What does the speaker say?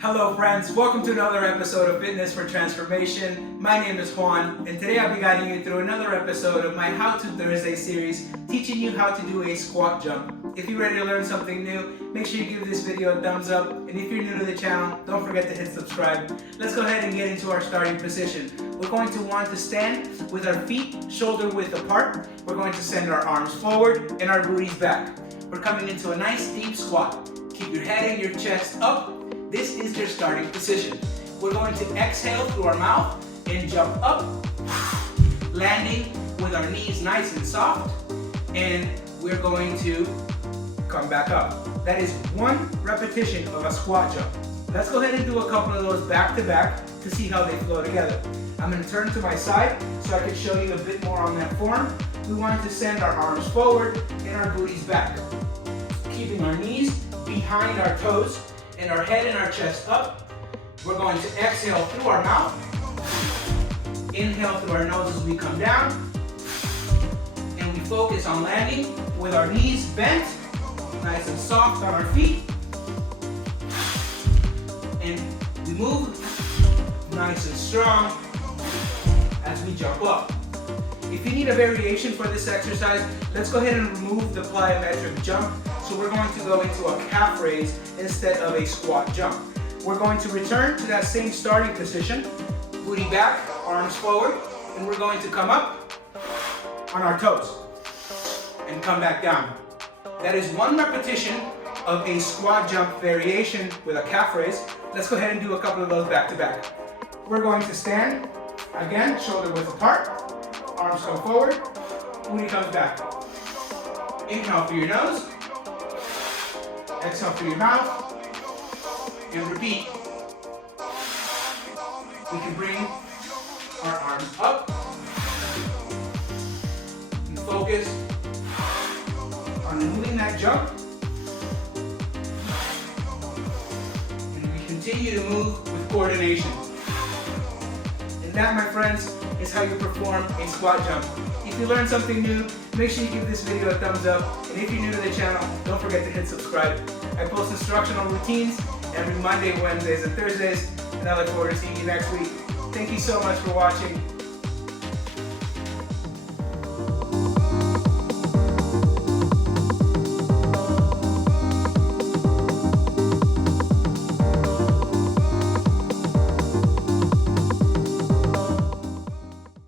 Hello friends, welcome to another episode of Fitness for Transformation. My name is Juan, and today I'll be guiding you through another episode of my How to Thursday series, teaching you how to do a squat jump. If you're ready to learn something new, make sure you give this video a thumbs up, and if you're new to the channel, don't forget to hit subscribe. Let's go ahead and get into our starting position. We're going to want to stand with our feet shoulder width apart. We're going to send our arms forward and our booties back. We're coming into a nice deep squat. Keep your head and your chest up. This is your starting position. We're going to exhale through our mouth and jump up, landing with our knees nice and soft, and we're going to come back up. That is one repetition of a squat jump. Let's go ahead and do a couple of those back to back to see how they flow together. I'm going to turn to my side so I can show you a bit more on that form. We want to send our arms forward and our booties back, keeping our knees behind our toes and our head and our chest up. We're going to exhale through our mouth, inhale through our nose as we come down, and we focus on landing with our knees bent, nice and soft on our feet, and we move nice and strong as we jump up. If you need a variation for this exercise, let's go ahead and remove the plyometric jump. So we're going to go into a calf raise instead of a squat jump. We're going to return to that same starting position, booty back, arms forward, and we're going to come up on our toes and come back down. That is one repetition of a squat jump variation with a calf raise. Let's go ahead and do a couple of those back to back. We're going to stand, again, shoulder width apart, arms come forward, booty comes back. Inhale through your nose, exhale through your mouth, and repeat. We can bring our arms up and focus on moving that jump. And we continue to move with coordination. And that, my friends, is how you perform a squat jump. If you learned something new, make sure you give this video a thumbs up. And if you're new to the channel, don't forget to hit subscribe. I post instructional routines every Monday, Wednesdays, and Thursdays, and I look forward to seeing you next week. Thank you so much for watching.